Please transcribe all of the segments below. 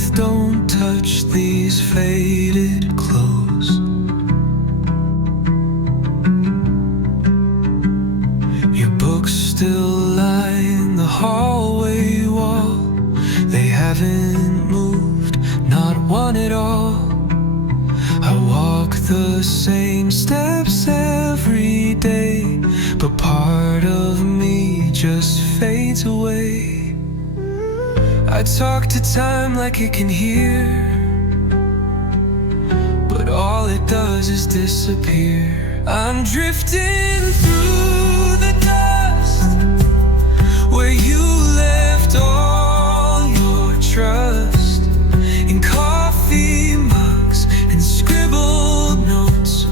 strength, don't touch these faded clothes. Your books still line the hallway wall. They haven't moved, not one at all. I walk the same steps every day, but part of me just fades away. I talk to time like it can hear, but all it does is disappear. I'm drifting through the dust, where you left all your trust, in coffee mugs and scribbled notes,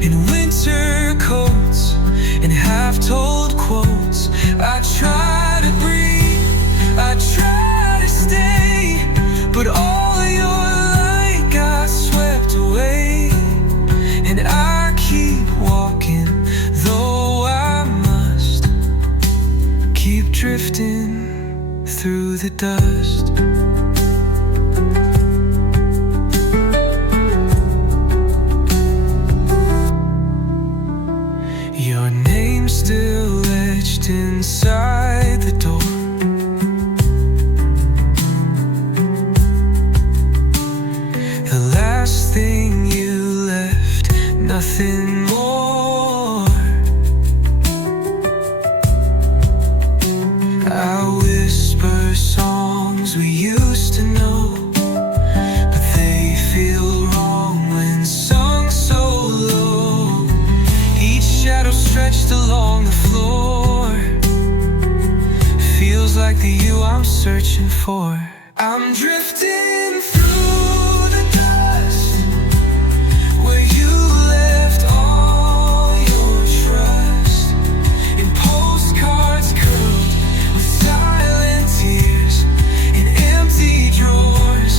in winter coats and half-told quotes. I try to breathe, I try to stay, but all your light got swept away. And I keep walking, though I must keep drifting through the dust. Your name's still etched inside the door. The last thing you left, nothing more. I whisper songs we used to know, but they feel wrong when sung so low. Each shadow stretched along the floor feels like the you I'm searching for. I'm drifting through the dust, where you left all your trust, in postcards curled with silent tears, in empty drawers,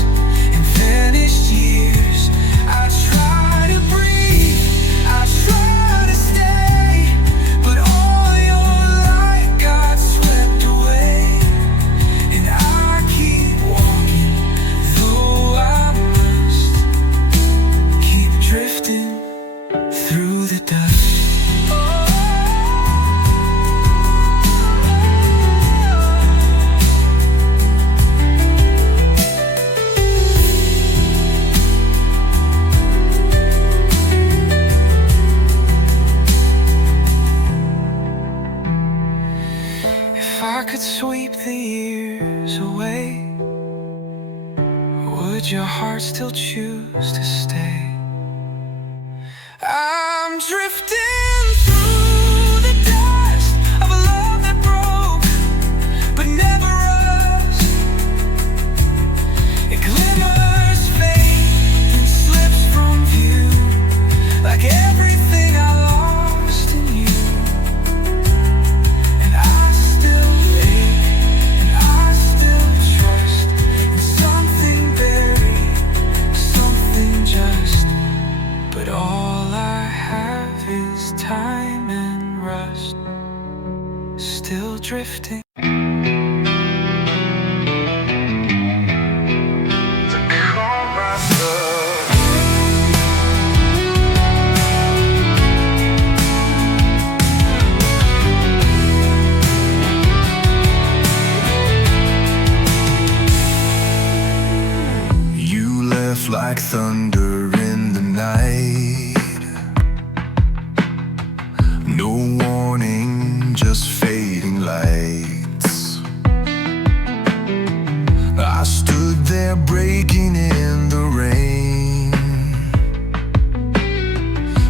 in vanished years. I try to breathe, I try to stay, but all your light got swept away. And I keep walking, though I must keep drifting through the dust. If I could sweep the years away, would your heart still choose to stay? I'm drifting through the dust of a love that broke, but never rust. It glimmers faint and slips from view, like everything I lost in you. And I still ache, and I still trust in something buried, something just. But all I have is time and rust, still drifting. To calm myself. You left like thunder in the night. No warning, just fading lights. I stood there breaking in the rain,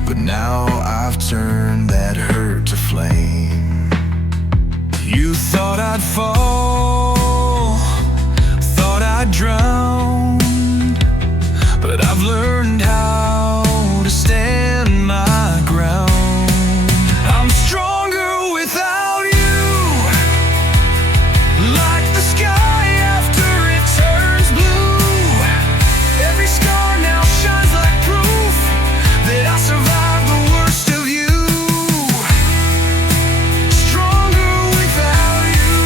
but now I've turned that hurt to flame. You thought I'd fall, thought I'd drown, but I've learned how to stand my ground. I'm stronger without you, like the sky after it turns blue. Every scar now shines like proof that I survived the worst of you. Stronger without you.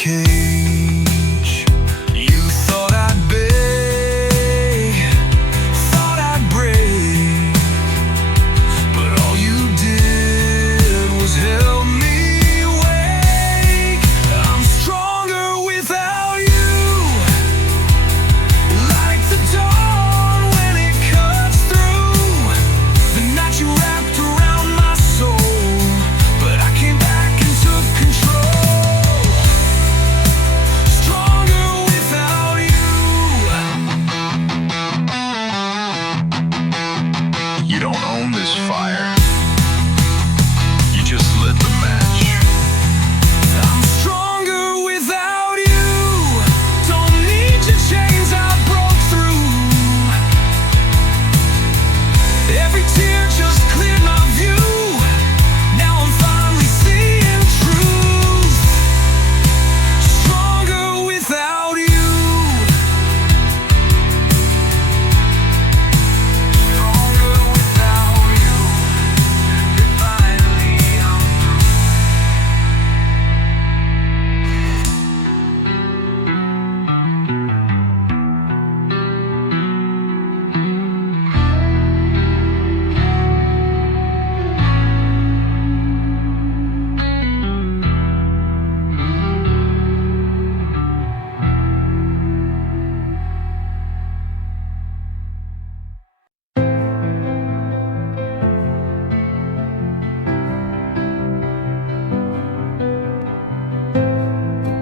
cage. You thought I'd beg, thought I'd break, but all you did was help me wake. I'm stronger without you, like the dawn when it cuts through the night you wrapped around my soul. But I came back and took control. Stronger without you. You don't own this fire, you just lit the match. I'm stronger without you. Don't need your chains, I broke through. Every tear just cleared my view. Now I'm finally seeing truth. Stronger without you. Stronger without you. Finally I'm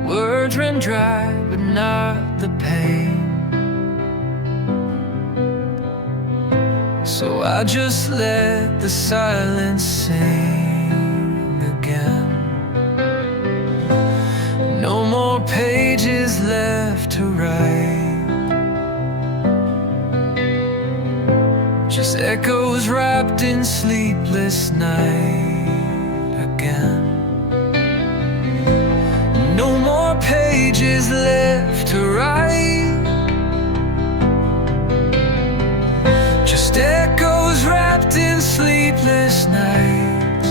words ran dry, but not the pain. So I just let the silence sing again. No more pages left to write, just echoes wrapped in sleepless night again. No more pages left to write, just echoes wrapped in sleepless nights.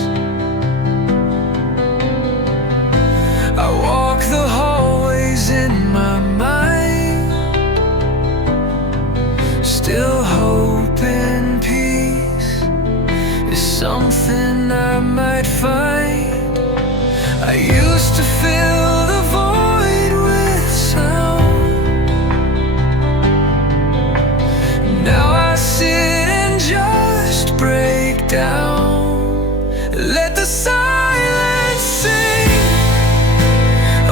I walk the hallways in my mind, still hoping peace is something I might find. I used to fill the void with sound. Now I sit and just break down. Let the silence sing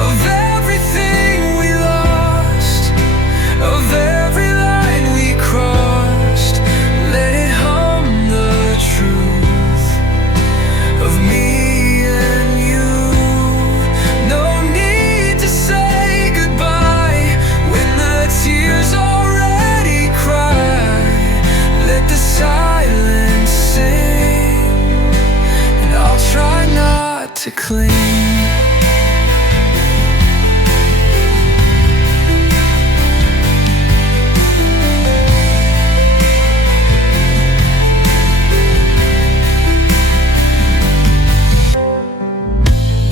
of everything we lost, of every line we crossed. Let it hum the truth of me and you. No need to say goodbye when the tears already cry. Let the silence sing, and I'll try not to cling.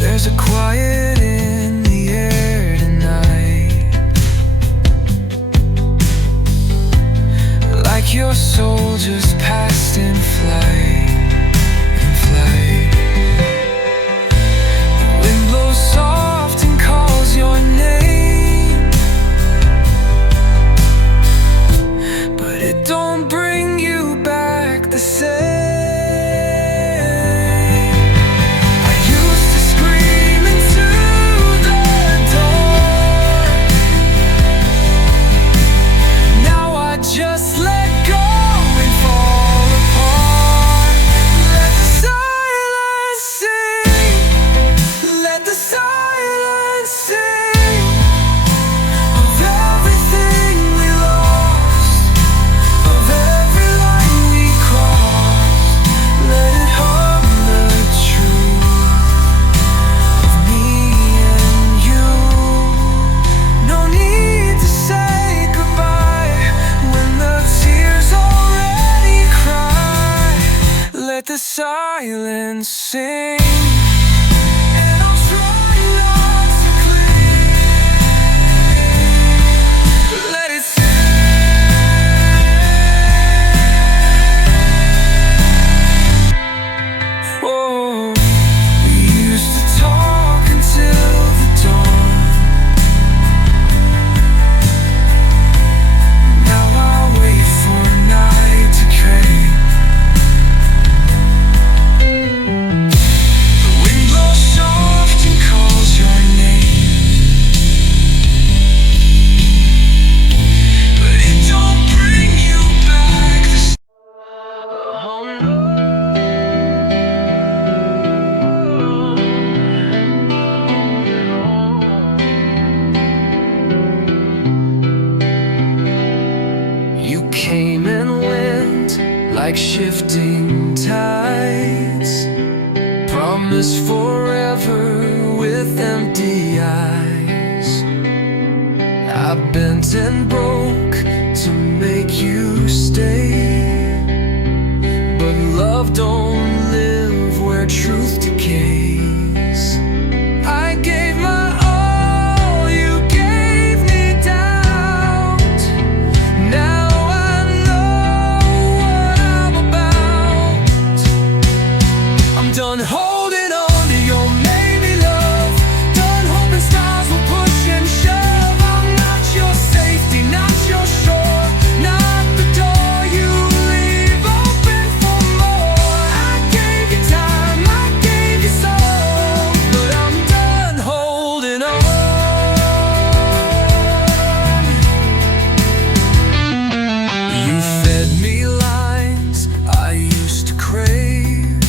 There's a quiet in the air tonight, like your soul just passed in flight, in flight. The wind blows soft and calls your name, but it don't bring you back the same. Just let go and fall apart. Let the silence sing. Let the silence sing of everything we lost, of every line we crossed. Let it hum the truth of me and you. No need to say goodbye when the tears already cry. Let the silence sing, and I'll try not to cling. came and went like shifting tides. Promise forever with empty eyes. I bent and broke to make you stay, but love don't live where truth decays. I gave my all, you gave me doubt. Now I know what I'm about. I'm done holding on to your maybe love, done hoping stars will push and shove. I'm not your safety, not your shore, not the door you leave open for more. I gave you time, I gave you soul, but I'm done holding on. You fed me lines I used to crave,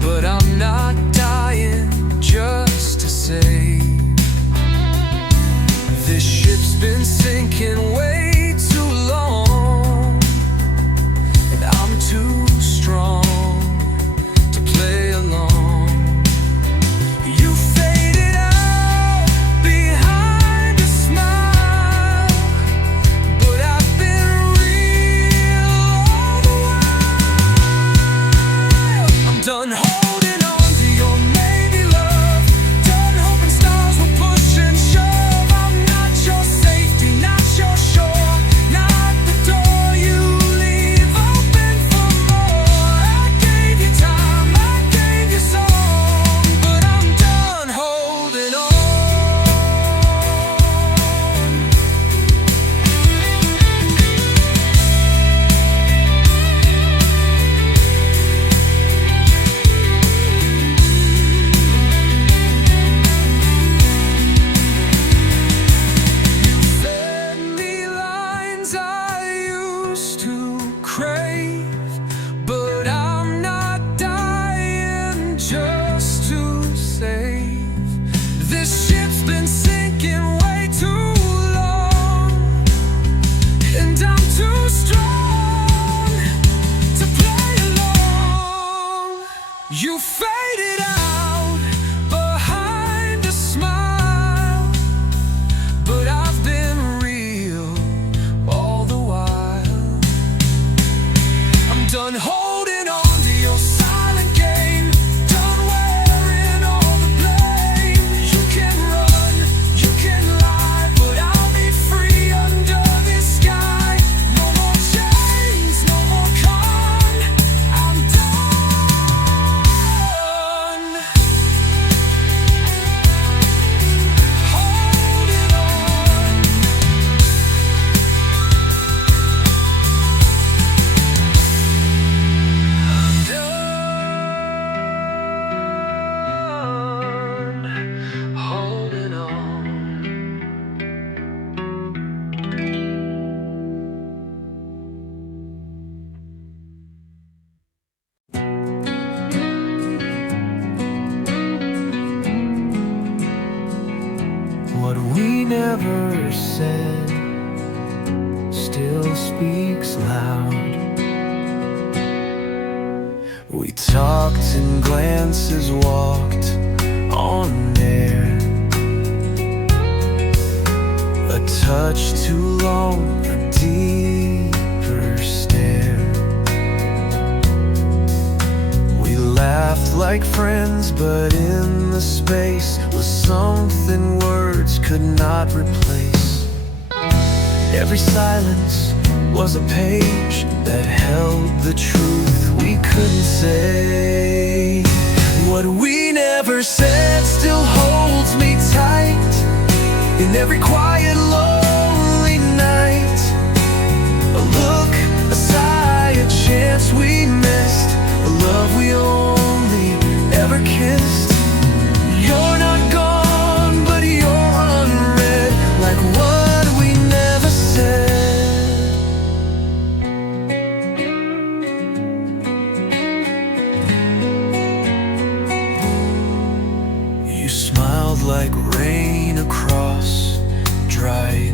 but I'm not dying just to save. This ship's been sinking way too long, and I'm too strong to play along. You faded out behind a smile, but I've been real all the while. I'm done holding on to your maybe love, done hoping stars will push and shove. I'm not your safety, not your shore, not the door you leave open for more. I gave you time, I gave you song, but I'm done holding on. Fed me lines I used to crave, but I'm not dying just to save. This ship's been sinking way too long, and I'm too strong to play along. You faded out behind a smile, but I've been real all the while. I'm done holding on to your silent game, done wearing all the blame. You can run, you can lie, but I'll be free under this sky. No more chains, no more con. I'm done holding on. Done holding on. What we never said still speaks loud. We talked and glances walked on air, a touch too long, a deeper stare. We laughed like friends, but in the space was something words could not replace. Every silence was a page that held the truth we couldn't say. What we never said still holds me tight in every quiet, lonely night. A look, a sigh, a chance we missed, a love we only ever kissed. You're not gone, but you're unread, like what we never said. You smiled like rain across dry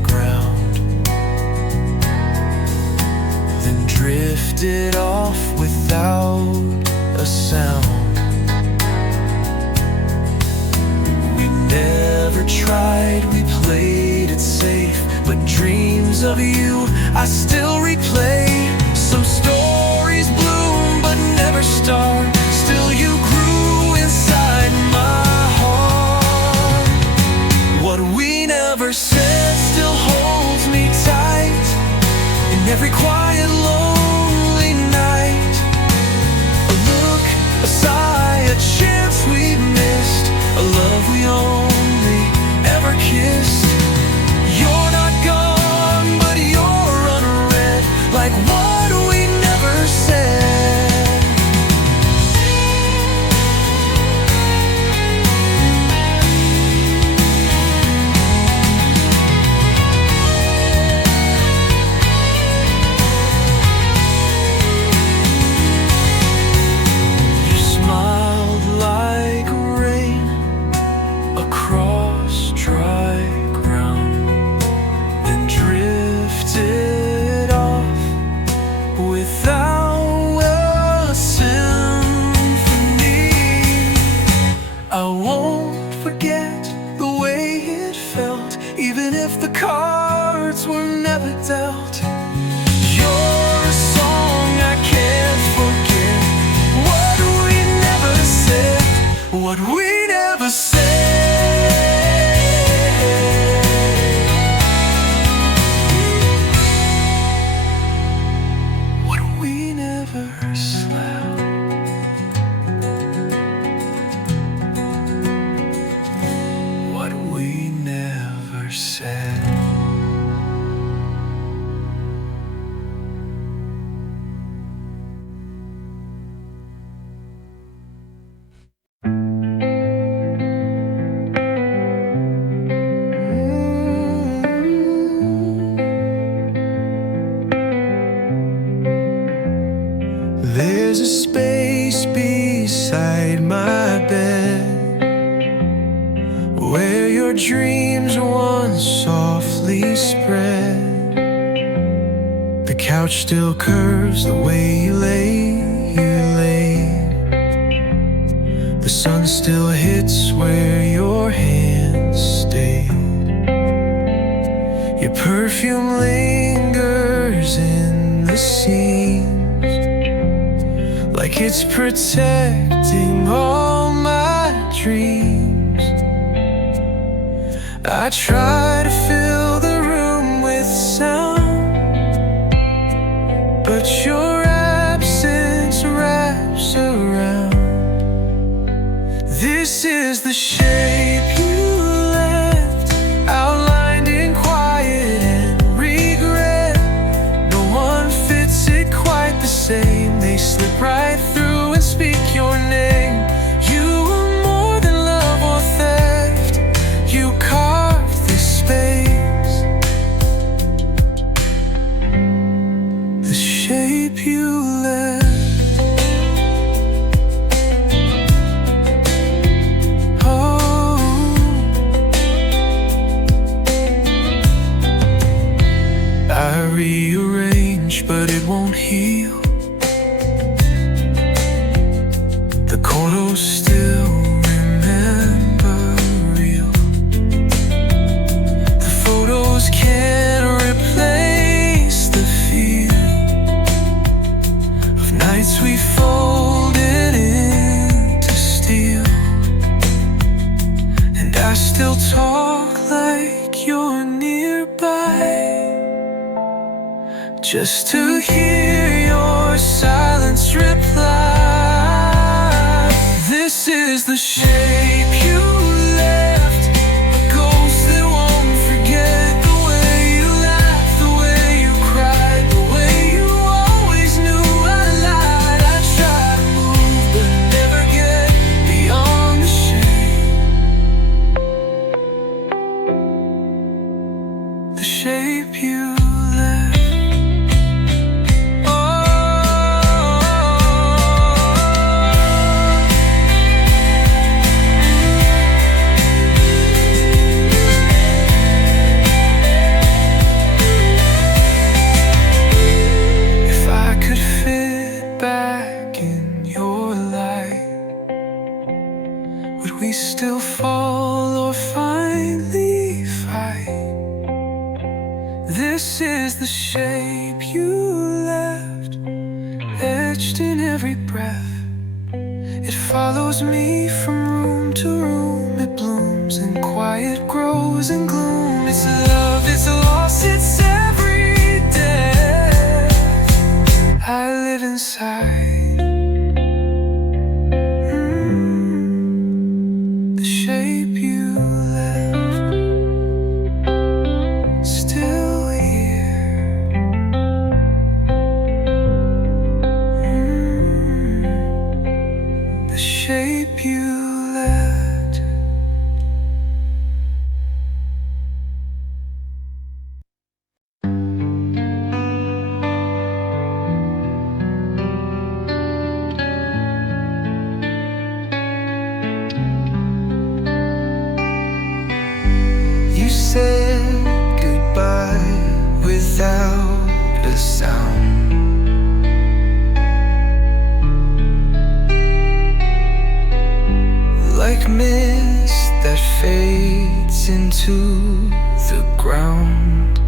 then drifted off without a sound. We never tried, we played it safe, but dreams of you I still replay. Some stories bloom but never start, still you grew inside my heart. What we never said still holds me tight in every quiet lonely night. A look, a sigh, a chance we missed, a love we only ever kissed. You're not gone, but you're unread, like what we never said. You smiled like rain across dry ground, then drifted off without a symphony. I won't forget the way it felt, even if the cards were never dealt. You're a song I can't forget. What we never said, what we never said. What we never slept. What we never said. There's a space beside my bed where your dreams once softly spread. The couch still curves the way you laid. The sun still hits where your hands stayed. Your perfume lingers in the seams, like it's protecting all my dreams. I try to fill the room with sound, but your absence wraps around. This is the shape you left, outlined in quiet and regret. No one fits it quite the same. They slip right through and speak your name. You were more than love or theft. You carved this space. The shape you left. Oh, I rearrange, but it won't heal. The corners still remember real. The photos can't replace the feel of nights we folded into steel. And I still talk like you're nearby, just to hear your silence reply. This is the shape you left, a ghost that won't forget. The way you laughed, the way you cried, the way you always knew I lied. I try to move but never get beyond the shape. The shape you left. Oh, shape you left, etched in every breath. It follows me from room to room. It blooms in quiet, grows in gloom. It's love, it's lost, it's every day. I live inside the shape you left, still here. The shape you left. You said goodbye without a sound. Like mist that fades into the ground.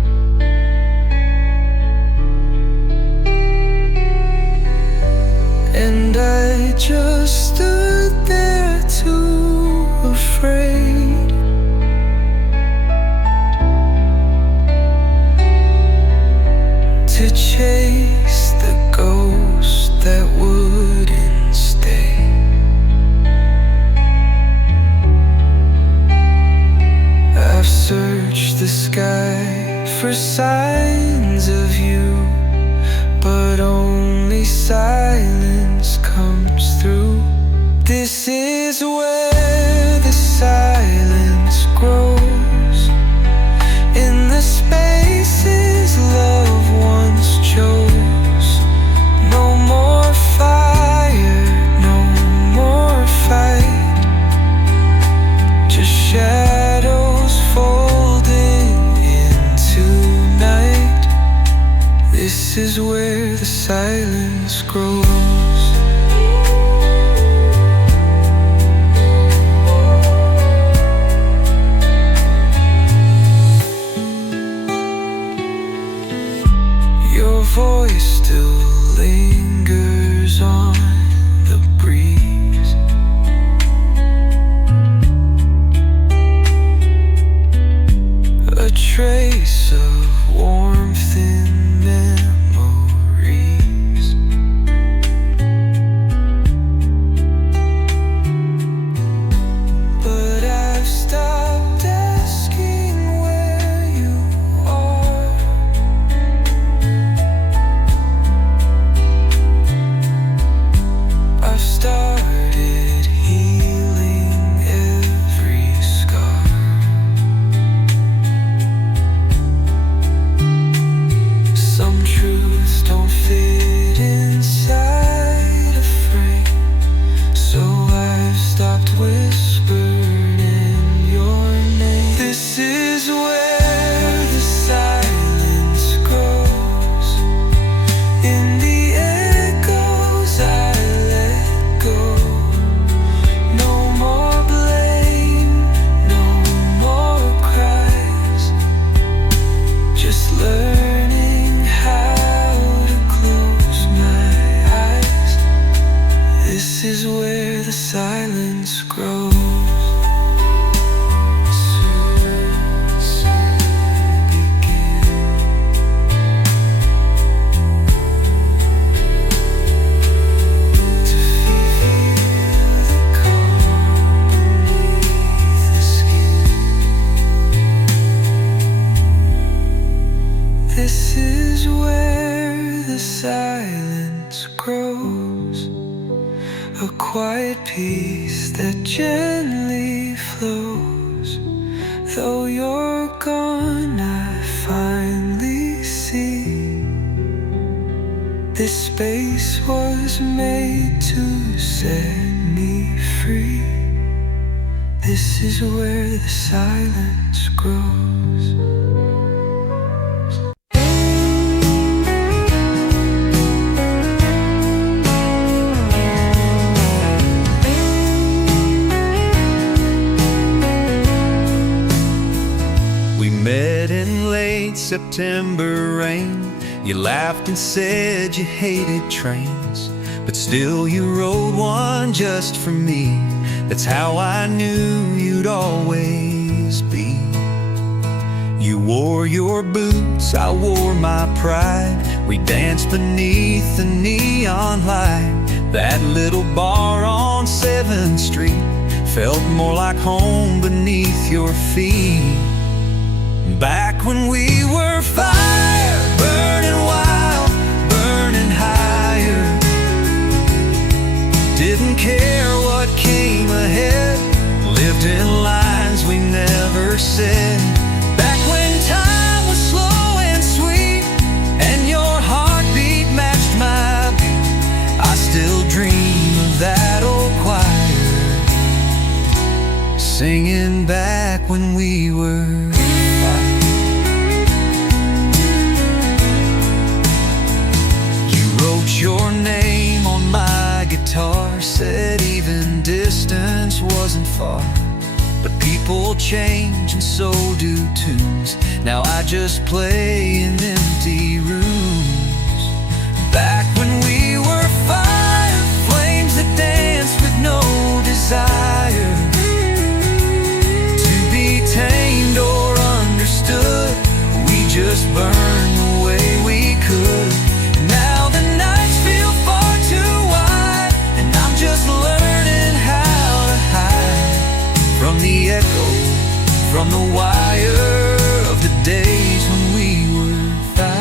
And I just stood there too afraid to chase the ghost that wouldn't stay. I've searched the sky for signs of you, but only silence comes through. This is where the silence grows, in the spaces love once chose. No more fire, no more fight, just shadows folding into night. This is where the silence grows. Your voice still lingers on the breeze. A trace of warmth in memories. But I've stopped asking where you are. I've started healing every scar. Some truths don't fit inside a frame, so I've stopped whispering your name. This is where the silence grows, in the echoes I let go. No more blame, no more cries, just learning how to close my eyes. This is where the silence grows. This is where the silence grows, a quiet peace that gently flows. Though you're gone, I finally see this space was made to set me free. This is where the silence grows. We met in late September rain, You laughed and said you hated trains, but still you rode one just for me. That's how I knew you'd always be. You wore your boots, I wore my pride. We danced beneath the neon light. That little bar on 7th Street felt more like home beneath your feet. Back when we were fire, burning wild, burning higher. Didn't care what came ahead, lived in lines we never said. Back when time was slow and sweet, and your heartbeat matched my beat, I still dream of that old choir, singing back when we were five. You wrote your name on my guitar, said even distance wasn't far. But people change and so do tunes. Now I just play in empty rooms. Back when we were fire, flames that danced with no desire to be tamed or understood. We just burned the way we could. Now the nights feel far too wide, and I'm just learning how to hide from the echo, from the wire of the days when we were fire.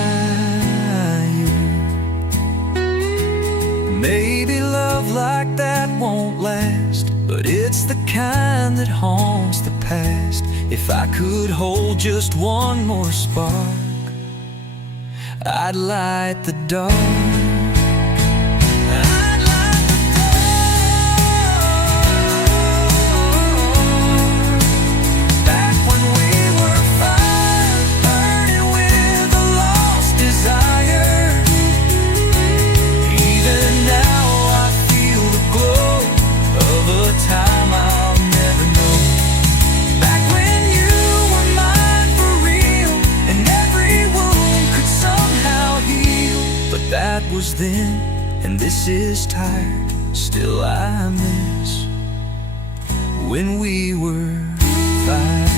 Maybe love like that won't last, but it's the kind that haunts the past. If I could hold just one more spark, I'd light the dark. That was then, and this is tired. Still I miss when we were five.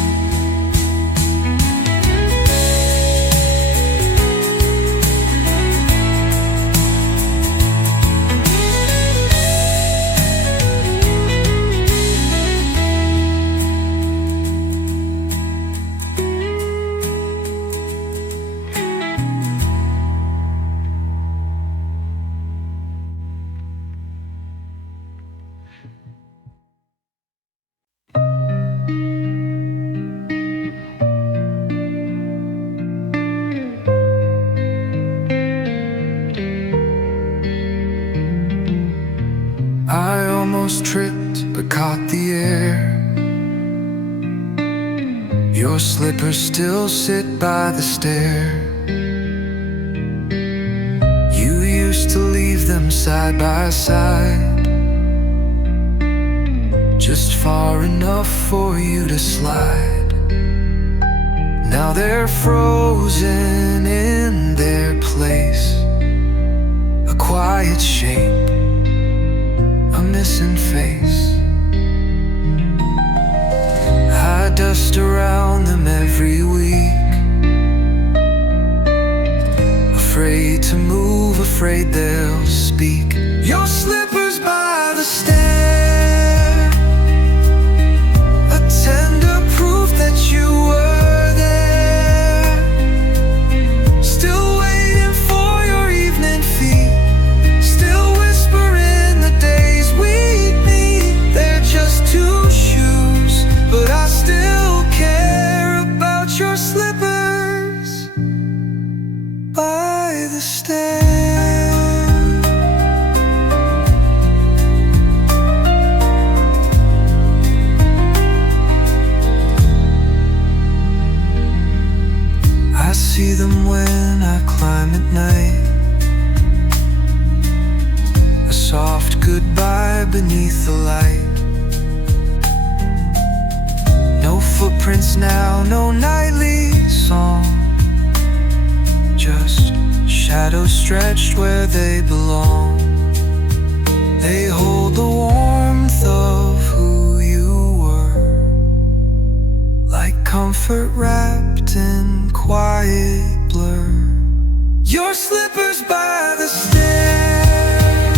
I almost tripped but caught the air. Your slippers still sit by the stair. You used to leave them side by side, just far enough for you to slide. Now they're frozen in their place, a quiet shape, a missing face. I dust around them every week, afraid to move, afraid they'll speak. Your slippers by the stair, a tender proof that you were there, still waiting for your evening feet, still whispering the days we'd meet. They're just two shoes, but I still care about your slippers by the stair. I see them when I climb at night, a soft goodbye beneath the light. No footprints now, no nightly song, just shadows stretched where they belong. They hold the warmth of who you were, like comfort wrapped in quiet blur. Your slippers by the stair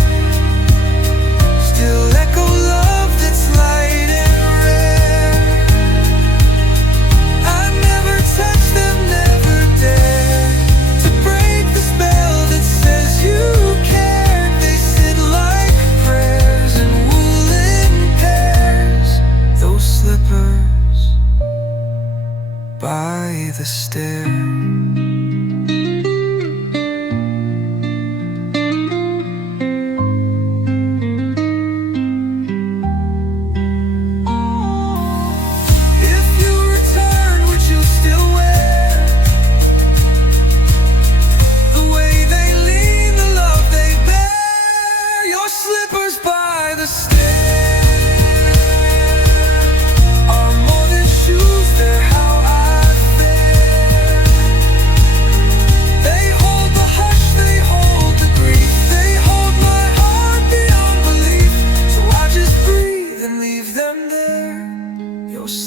still echo love that's light and rare. I never touched them, never dare to break the spell that says you cared. They sit like prayers in woolen pairs. Those slippers by the stair.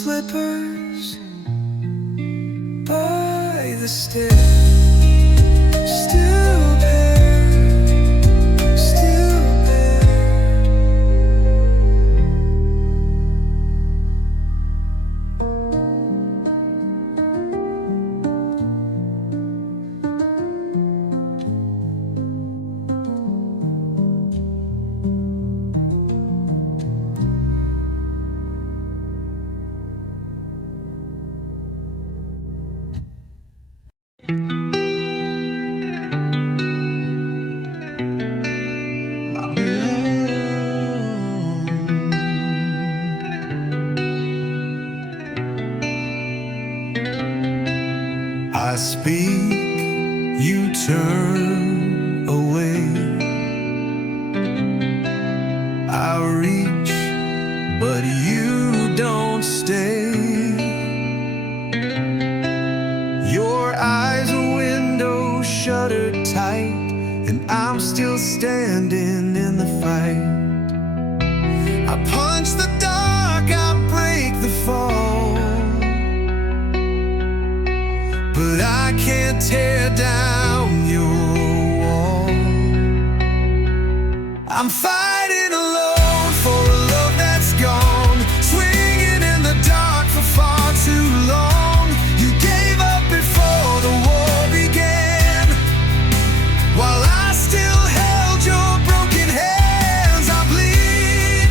Slippers by the stair, still bare, still bare. I speak, you turn away. I reach, but you don't stay. Your eyes a window shuttered tight, and I'm still standing in the fight. I punch the dark, I break the fall, but I can't tear down your wall. I'm fighting alone for a love that's gone, swinging in the dark for far too long. You gave up before the war began, while I still held your broken hands. I bleed,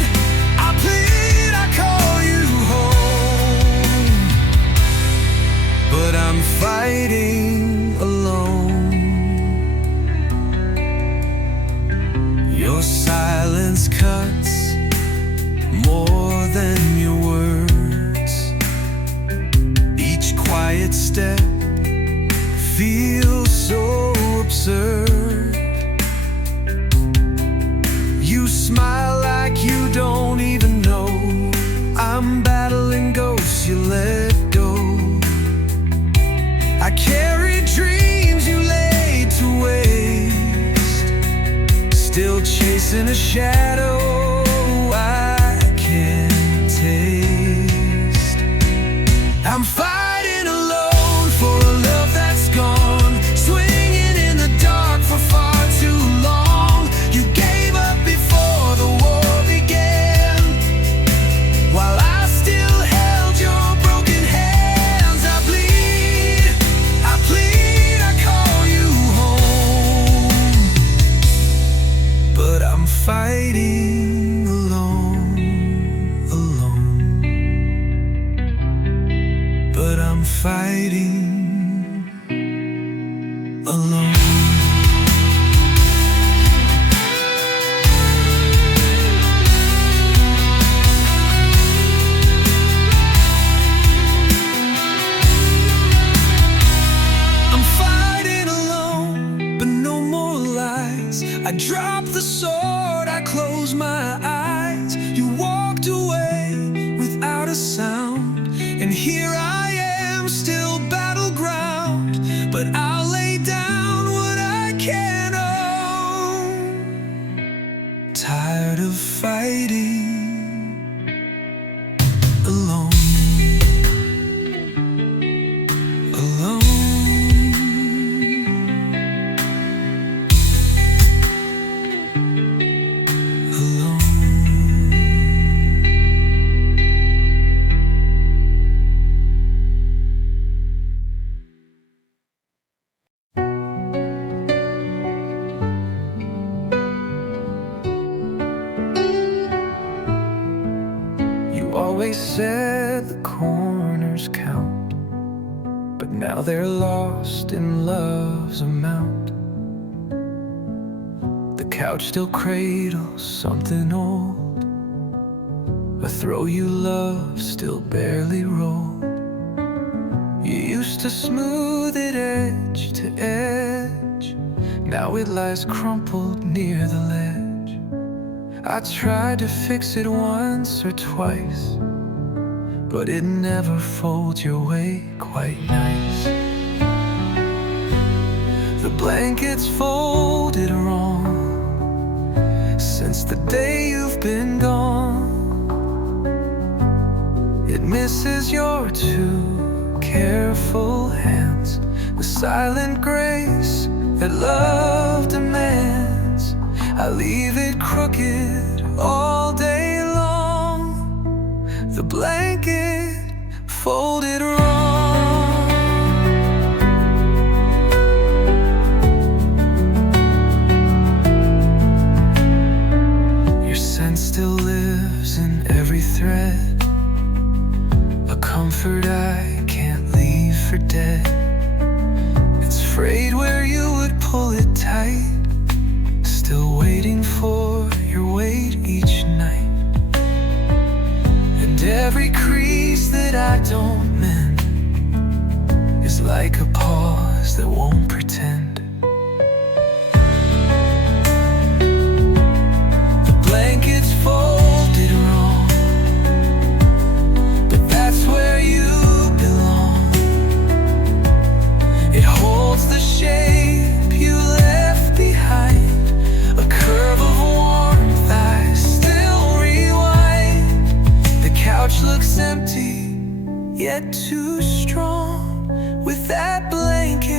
I plead, I call you home, but I'm fighting alone. Your silence cuts more than your words. Each quiet step feels so absurd. You smile like you don't even know I'm battling ghosts you let go. I carry dreams you laid to waste, still chasing a shadow I can't taste. I'm fighting alone for a love that's gone, swinging in the dark for far too long. You gave up before the war began, while I still held your broken hands. I bleed, I plead, I call you home, but I'm fighting alone, alone. But I'm fighting alone. I'm fighting alone, but no more lies. I drop the sword, I close my eyes. You walked away without a sound, and here I am, still battleground. But I'll lay down what I can own. Tired of fighting alone. Always said the corners count, but now they're lost in love's amount. The couch still cradles something old, a throw you love still barely rolled. You used to smooth it edge to edge, now it lies crumpled near the ledge. I tried to fix it once or twice, but it never folds your way quite nice. The blanket's folded wrong since the day you've been gone. It misses your two careful hands, the silent grace that love demands. I leave it crooked all day long, the blanket folded wrong. Your scent still lives in every thread, a comfort I can't leave for dead. It's frayed where you would pull it tight, still waiting for your weight each night. And every crease that I don't mend is like a pause that won't pretend. The blanket's folded wrong, but that's where you belong. It holds the shape you left behind, a curve of warmth I still rewind. The couch looks empty, yet too strong, with that blanket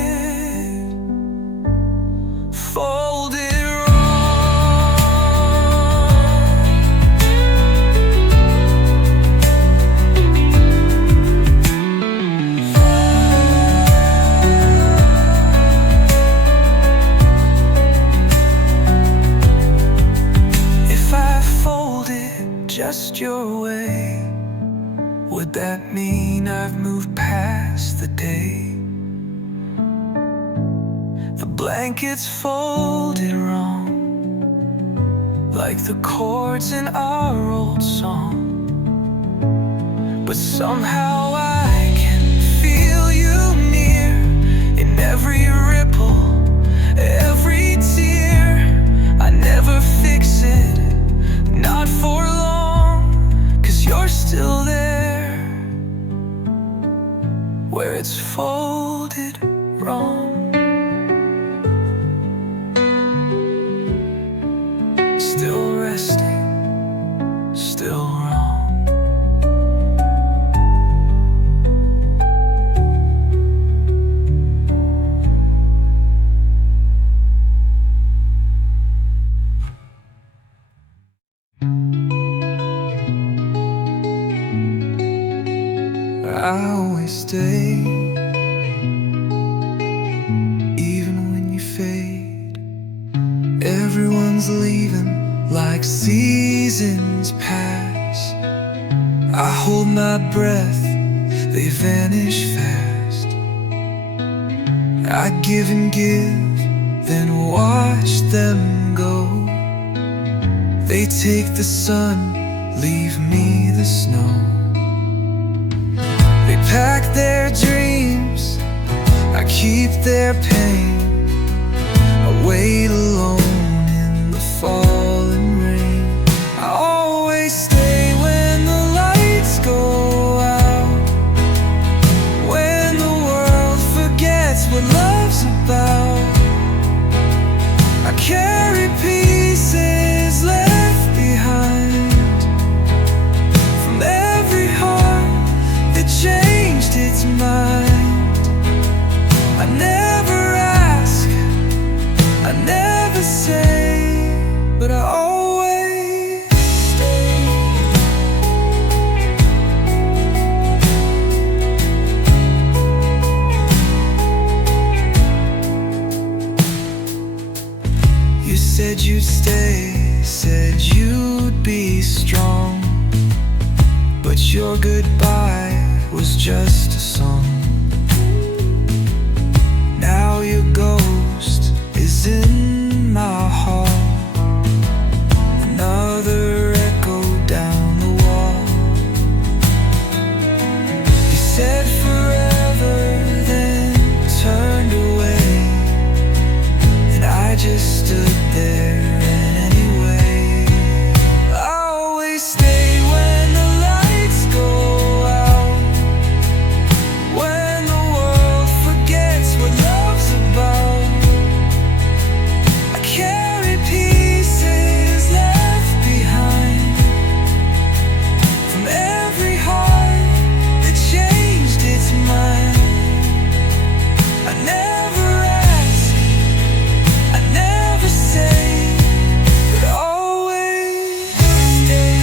folded just your way, would that mean I've moved past the day? The blanket's folded wrong, like the chords in our old song, but somehow I can feel you near in every ripple, every tear. I never fix it, not for long, you're still there, where it's folded wrong. Still resting, still wrong. I always stay, even when you fade. Everyone's leaving like seasons pass. I hold my breath, they vanish fast. I give and give, then watch them go. They take the sun, leave me the snow. They pack their dreams, I keep their pain. I wait alone in the falling rain. I always stay when the lights go out, when the world forgets what love's about. I never say, but I always stay. You said you'd stay, said you'd be strong, but your goodbye was just a song. Now your ghost is in my hall, another echo down the wall. You said forever, then turned away, and I just stood there. And anyway, I always stay when the lights go out, when the world forgets what love's about. I carry pieces left behind from every heart that changed its mind. I never ask, I never say, but always stay.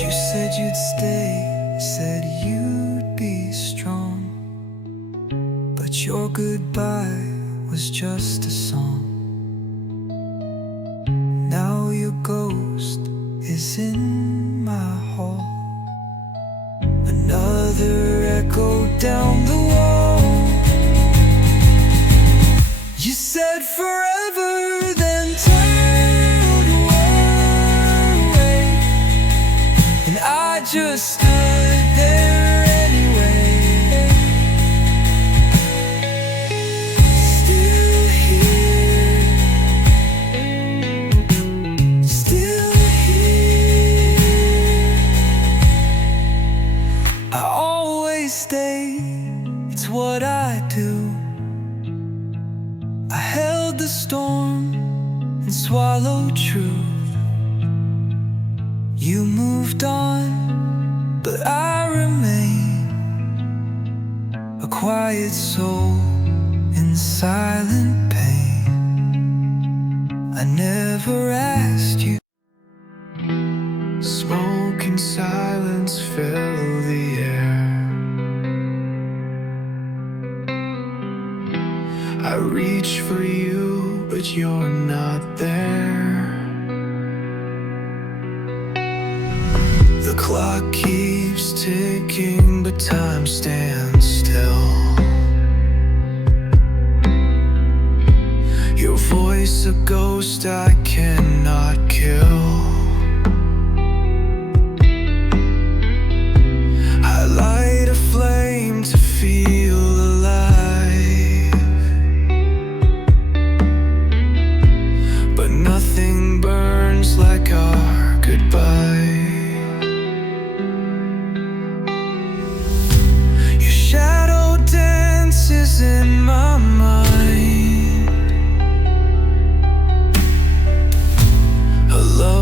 You said you'd stay, said you'd be strong, but your goodbye was just a song. Now your ghost is in my hall, another echo down the wall. You said forever, then turned away, and I just stood there anyway. Still here, still here. I always stay, it's what I do. I held the storm and swallowed truth. You moved on, but I remain a quiet soul in silent pain. I never asked you. Smoke and silence fill the air. I reach for you, but you're not there. The clock keeps ticking, but time stands still. Your voice a ghost I cannot kill. I light a flame to feel alive, but nothing burns like our goodbye. Your shadow dances in my mind, a love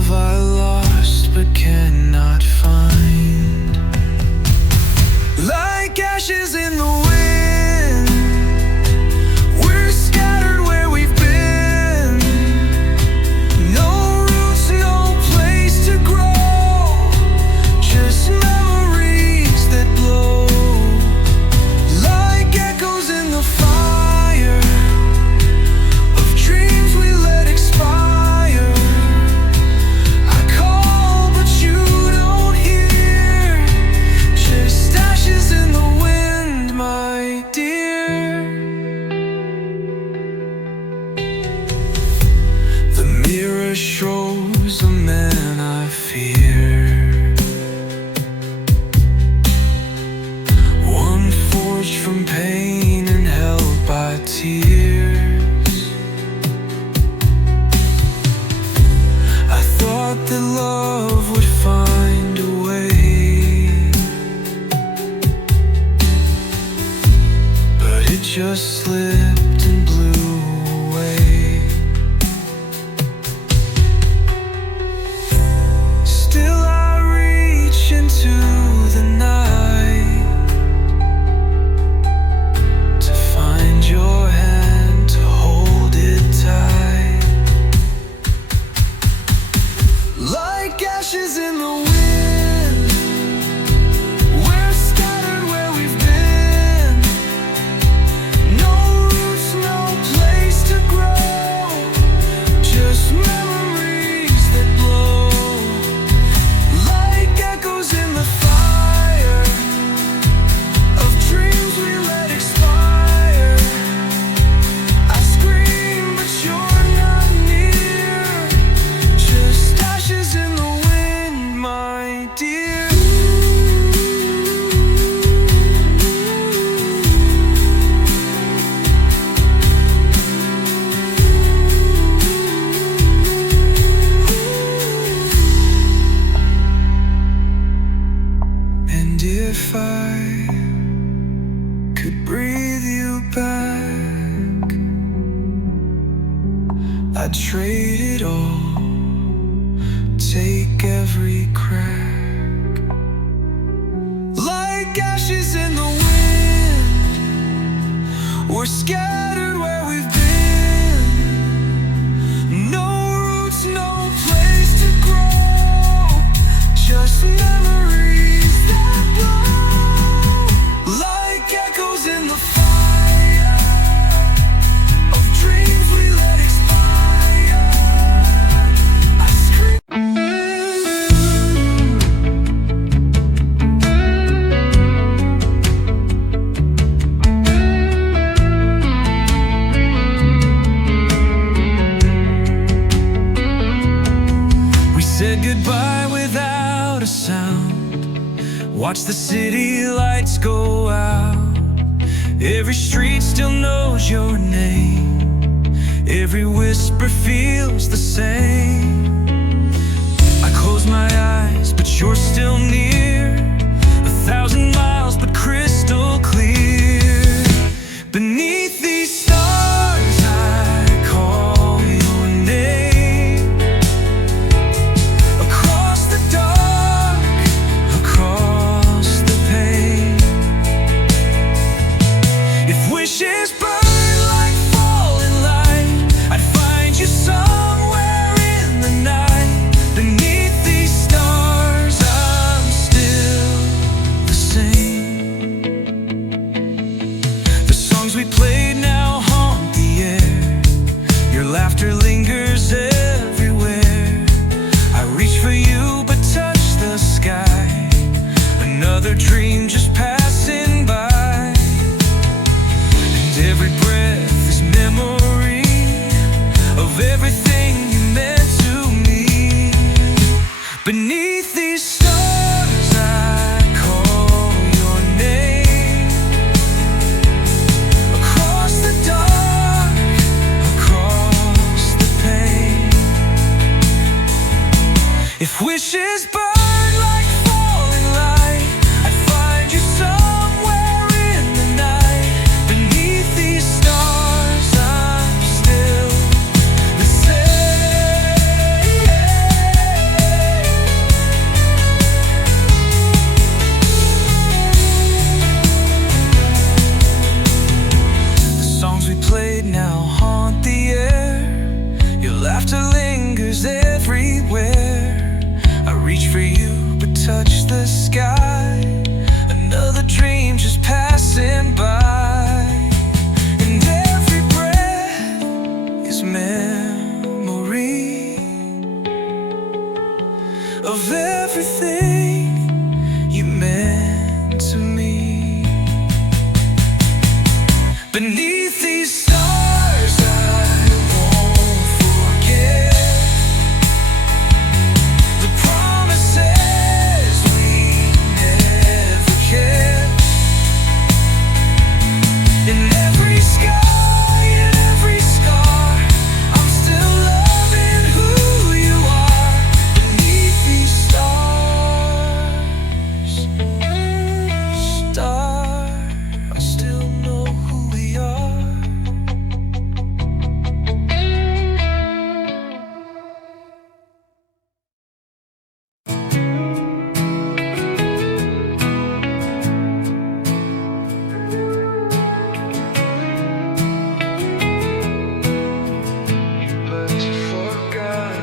I'd trade it all, take every crack. Like ashes in the wind, we're scattered where we've been. No roots, no place to grow, just memories that blow. Like echoes in the fire of dreams we let expire. I scream. We said goodbye without a sound. Watch the city lights go out. Every street still knows your name. Every whisper feels the same. I close my eyes, but you're still near. 1,000 miles, but crystal clear. Beneath these stars, I call your name. Across the dark, across the pain. If wishes burn like falling light, I'd find you somewhere in the night. Beneath these stars, I'm still the same. The songs we played now haunt the air. Your laughter lingers everywhere. I reach for you but touch the sky. Another dream just passing by. And every breath is memory of everything you meant to me. Beneath these stars, I call your name. Across the dark, across the pain. If wishes burn like falling light, I'd find you somewhere in the night. Beneath these stars, I'm still the same. The songs we played now haunt the air. Your laughter lingers everywhere. I reach for you but touch the sky. Another dream just passing by. And every breath is memory of everything you meant to me. Beneath these stars, I won't forget the promises we never kept. In every sky, in every scar, I'm still loving who you are. Beneath these stars, I still know who we are. But you forgot.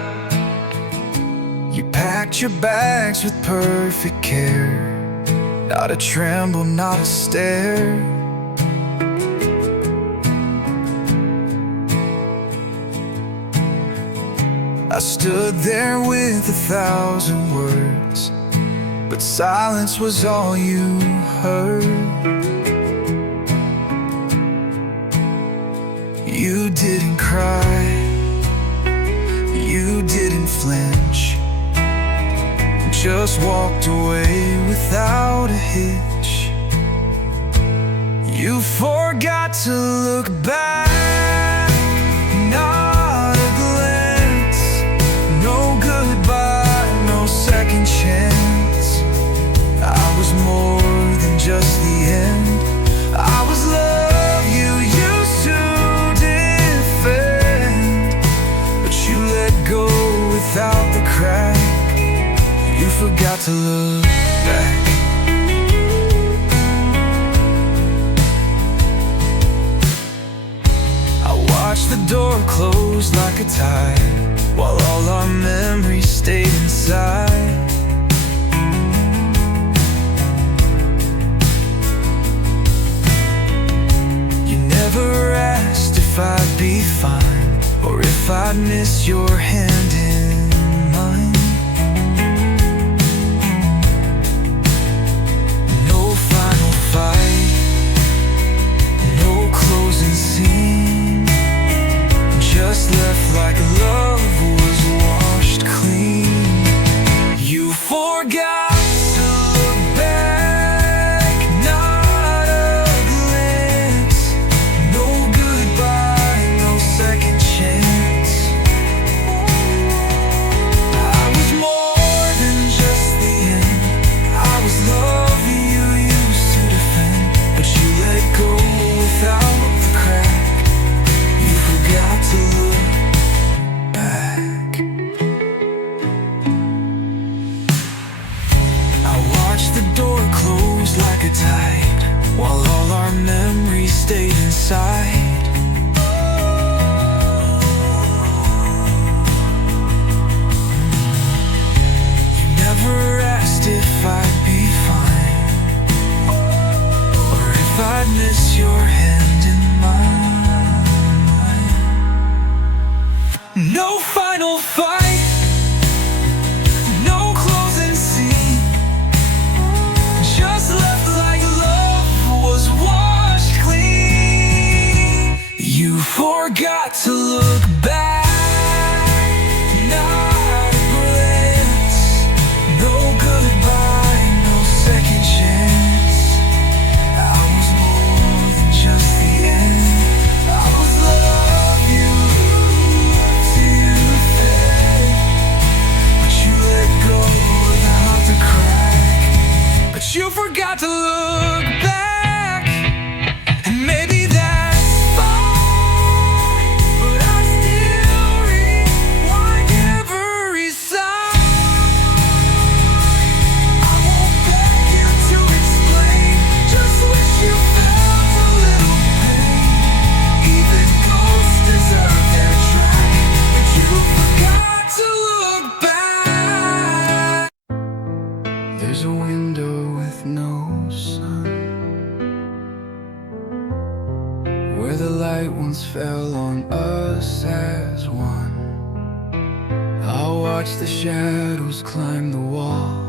You packed your bags with perfect care. Not a tremble, not a stare. I stood there with 1,000 words, but silence was all you heard. You didn't cry, you didn't flinch, just walked away without a hitch. You forgot to look back, not a glance, no goodbye, no second chance. I was more than just the end. I was love you used to defend. to look back. I watched the door close like a tide, while all our memories stayed inside. You never asked if I'd be fine, or if I'd miss your hand in mine. No final fight, no closing scene, just left like love was washed clean. You forgot to look back, not a glance. No goodbye, no second chance. I was more than just the end. I was love you used to defend, but you let go without the crack. You forgot to look back. I watched the door close like a tide, while all our memories stayed inside. You never asked if I'd be fine, or if I'd miss your hand in mine. No final fight, no closing scene, just left like love was washed clean. You forgot to look back, not a glance. No goodbye, no second chance. I was more than just the end. I was love you to defend, but you let go without the crack. But you forgot to look back, and maybe that's fine. But I still rewind every sign. I won't beg you to explain, just wish you felt a little pain. Even ghosts deserve their track, but you forgot to look back. There's a window with no sun, where the light once fell on us as one. I'll watch the shadows climb the wall.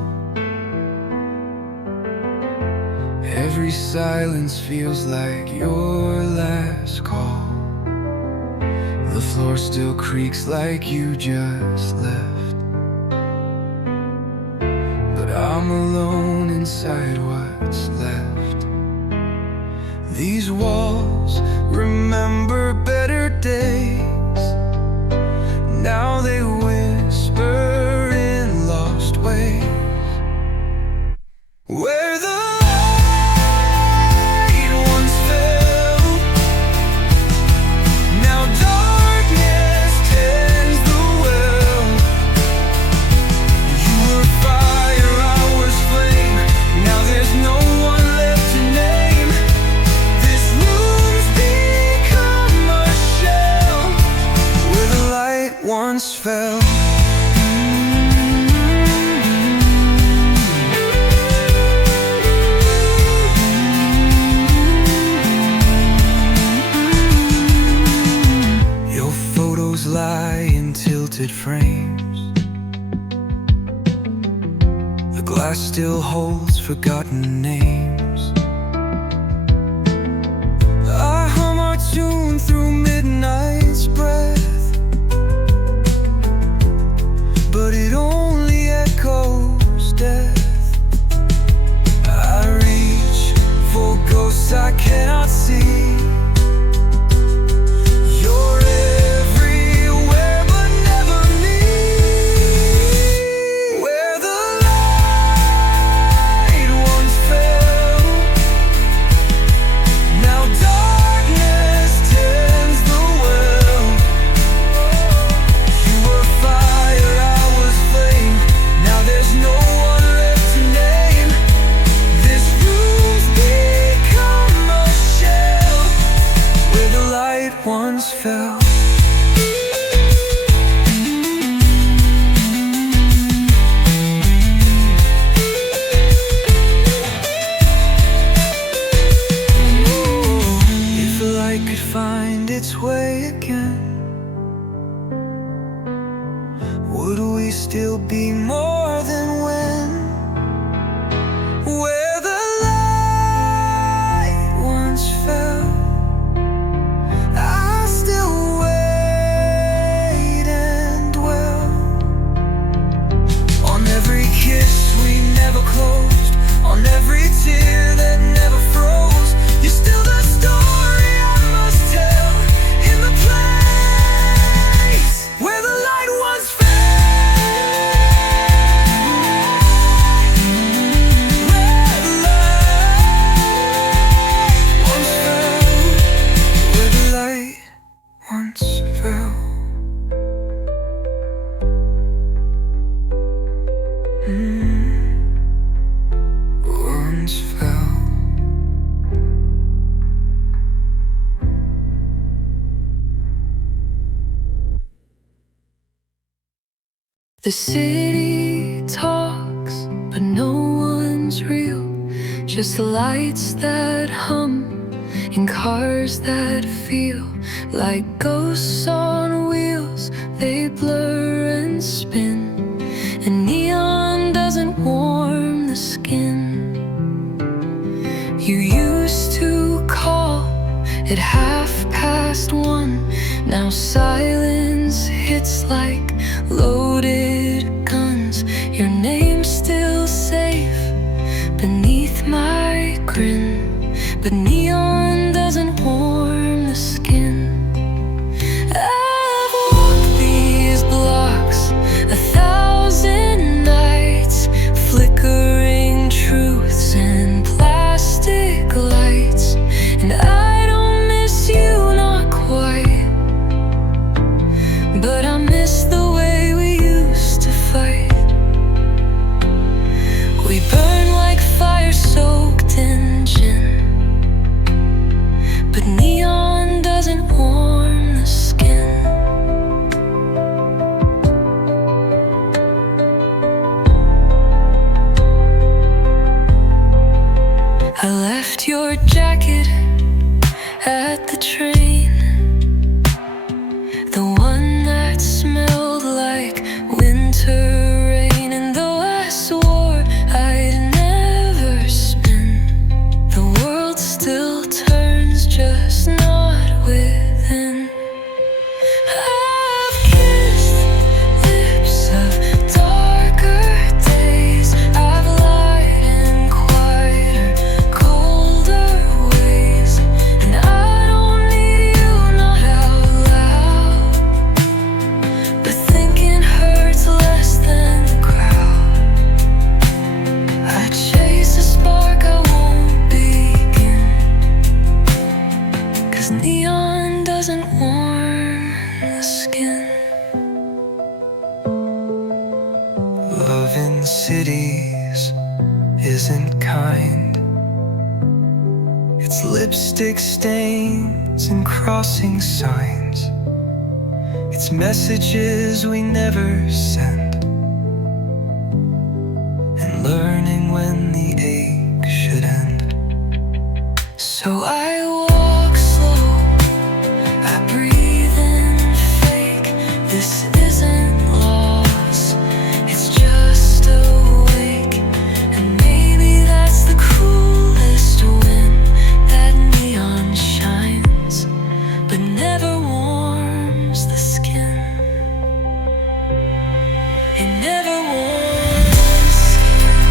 Every silence feels like your last call. The floor still creaks like you just left, but I'm alone inside what's left. These walls remember better days. Now they whisper in lost ways, where the light once fell. Now darkness tends the well. You were fire, I was flame. Now there's no one left to name. This room's become a shell, where the light once fell. Your photos lie in tilted frames. The glass still holds forgotten names. I hum our tune through midnight's breath, but it only echoes death. I reach for ghosts I cannot see. You're everywhere but never me. Where the light once fell, now darkness tends the well. still be more than when. Where the light once fell, I still wait and dwell on every kiss we never closed, on every tear that never froze. You're still the story I must tell, in the place where the light once fell. Where the light once fell, where the light once fell. Once fell. The city talks, but no one's real. Just lights that hum and cars that feel like ghosts on wheels. They blur and spin, and neon doesn't warm the skin. You used to call at 1:30. Now silence hits like loaded guns. Your name's still safe beneath my grin, but neon doesn't warm the skin. I've walked these blocks 1,000 nights, flickering truths and plastic lights, and I don't miss you, not quite, but I miss the way we used to fight. We burn like fire-soaked in gin, but neon doesn't warm the skin. I left your jacket at the train, the one that smelled like winter rain. And though I swore I'd never spin, the world still turns, just not within. I've kissed lips of darker days. I've lied in quieter, colder ways, and I don't need you, not out loud, but thinking hurts less than the crowd. I chase a spark I won't begin, 'cause neon doesn't warm the skin. Love in cities isn't kind. It's lipstick stains and crossing signs. It's messages we never send, and learning when the ache should end. So I walk slow, I breathe in fake. This isn't loss, it's just awake. And maybe that's the cruelest when that neon shines, but never warms the skin. It never warms the skin.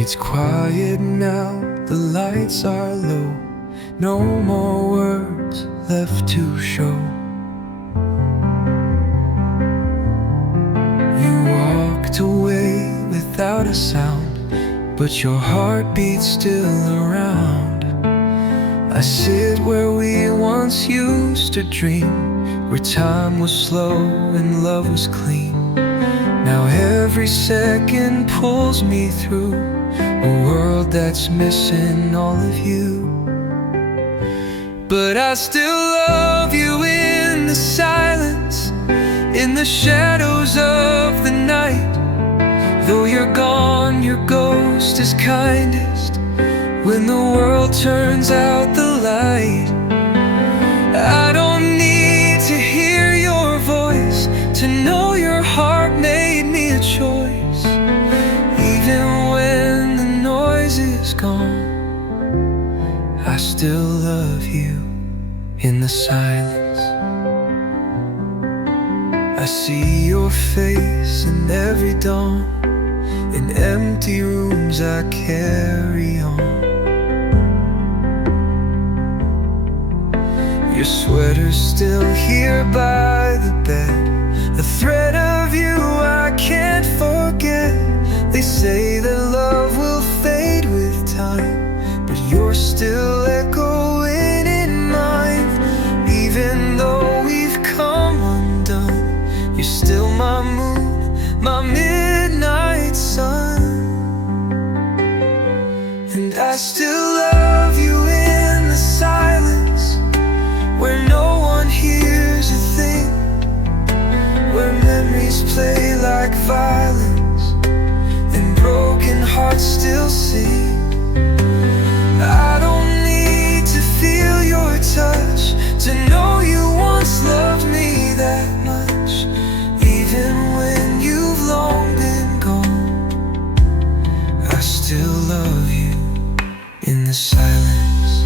It's quiet now, the lights are low. No more words left to show. You walked away without a sound, but your heart beats still around. I sit where we once used to dream, where time was slow and love was clean. Now every second pulls me through a world that's missing all of you. But I still love you in the silence, in the shadows of the night. Though you're gone, your ghost is kindest when the world turns out the light. I don't need to hear your voice to know your heart made me a choice. Even when the noise is gone, I still love you in the silence. I see your face in every dawn, in empty rooms I carry on. Your sweater's still here by the bed, the thread of you I can't forget. They say that love will fade with time, but you're still echoing in mine. Even though we've come undone, you're still my moon, my midnight sun. And I still love you in the silence, where no one hears a thing, where memories play like violins and broken hearts still sing. I don't need to feel your touch to know you once loved me that much. Even when you've long been gone, I still love you in the silence.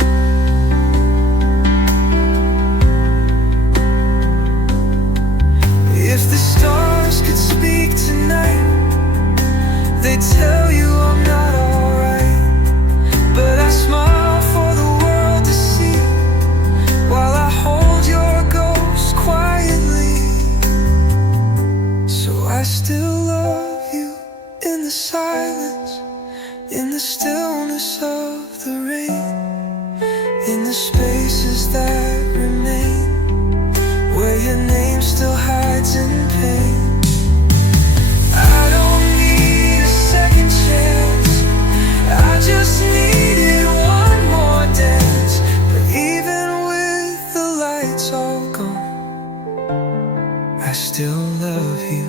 If the stars could speak tonight, they'd tell you I'm not alright. But I smile for the world to see, while I hold your ghost quietly. So I still love you in the silence, in the stillness of the rain, in the spaces that remain, where your name still hides in pain. I don't need a second chance, I just needed one more dance. But even with the lights all gone, I still love you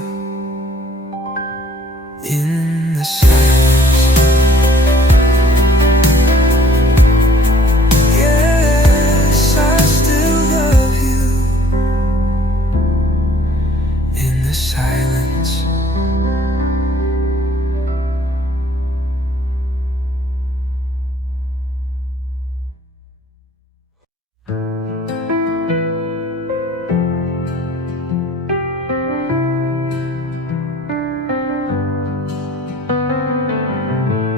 in the silence. Yes, I still love you in the silence.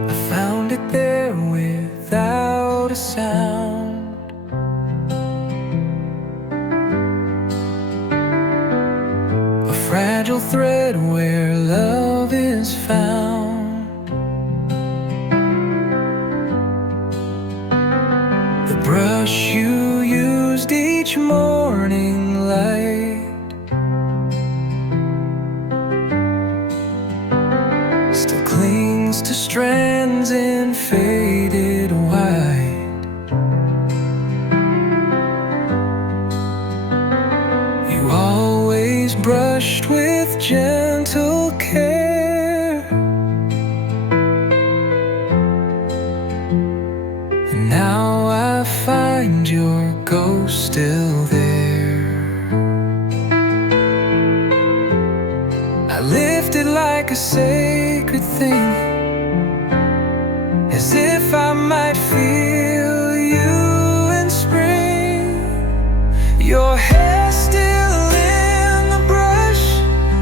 I found it there without a sound, a fragile thread where love is found. The brush you used each morning light still clings to strands in faded white. You always brushed with gentle care, and now I find your ghost still there. I lift it like a sacred thing, as if I might feel you in spring. Your hair still in the brush,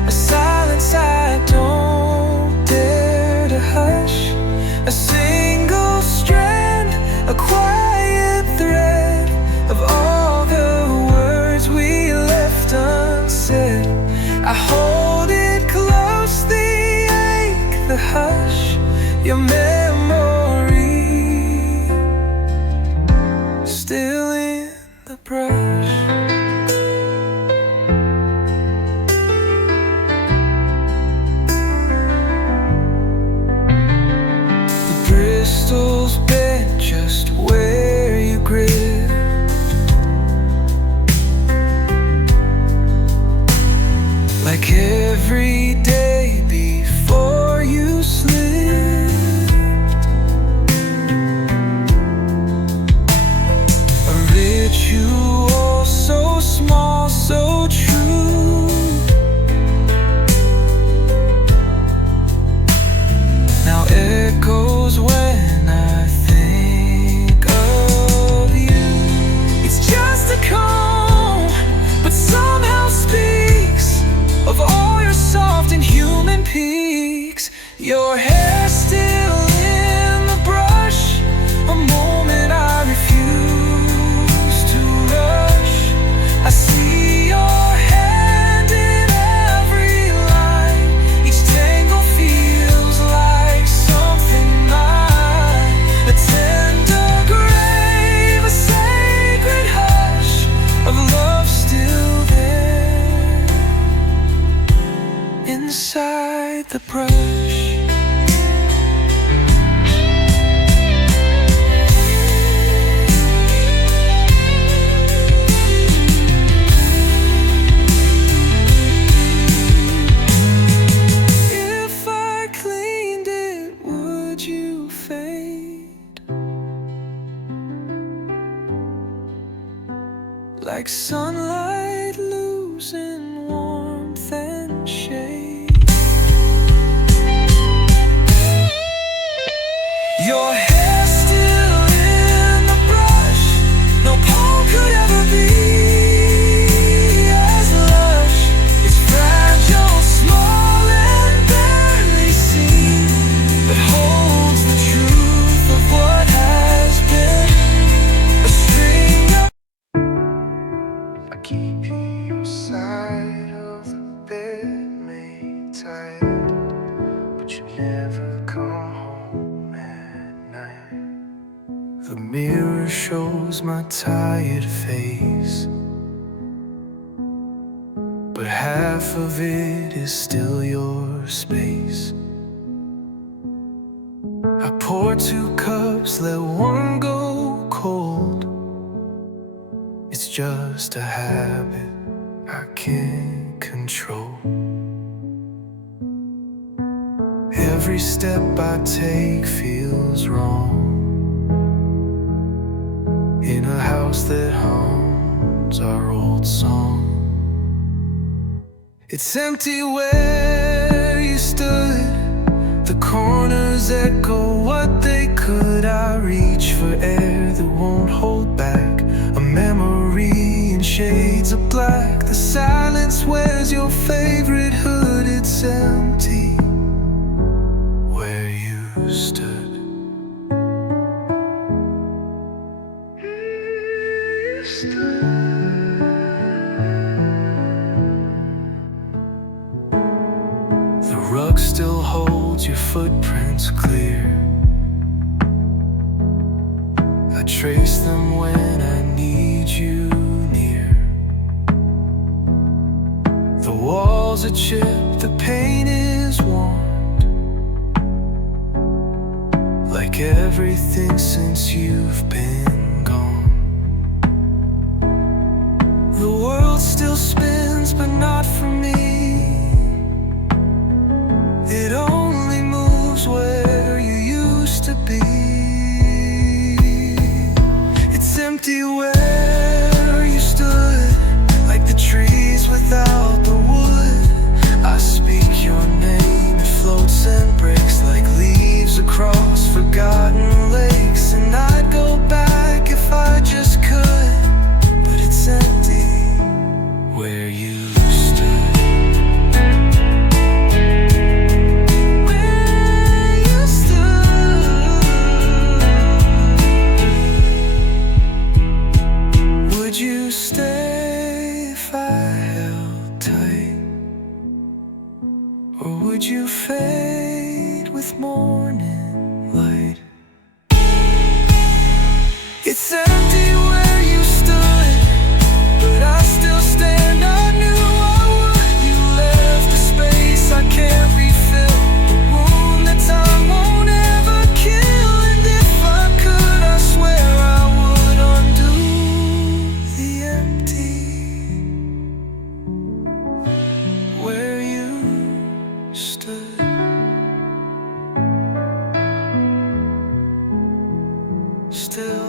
a silence I don't dare to hush. A single strand, a quiet thread of all the words we left unsaid. I hold it close, the ache, the hush, your memory still in the brush. every day before you slipped. A ritual so small, so true. Now echoes when I think of you. It's just a comb, but somehow speaks of all your soft and human peaks. Your hair still in the brush, a moment I refuse to rush. I see your hand in every line. Each tangle feels like something mine. A tender grave, a sacred hush of love still there inside the brush. If I cleaned it, would you fade? Like sunlight losing warmth and shade. Your hair still in the brush. No poem could ever be as lush. It's fragile, small and barely seen, but holds the truth of what has been. A string of I keep your side of the bed made tight, but you never come home at night. The mirror shows my tired face, but half of it is still your space. I pour 2 cups, let one go cold. It's just a habit I can't control. Every step I take feels wrong in a house that hums our old song. It's empty where you stood. The corners echo what they could. I reach for air that won't hold back. A memory in shades of black. The silence wears your favorite hood. It's empty where you stood. The rug still holds your footprints clear. I trace them when I need you near. The walls are chipped, the paint is warped, like everything since you've been gone. The world still spins, but not for me. It only moves where you used to be. It's empty where you stood, like the trees without the wood. I speak your name, it floats and breaks like leaves across forgotten lakes. And I'd go back if I just could, but it's empty where you stood. Where you stood. Would you stay if I held tight? Or would you fade with morning light? It's empty where you stood, but I still stand. I knew I would. You left a space I can't refill, a wound that time won't ever kill. And if I could, I swear I would undo the empty where you still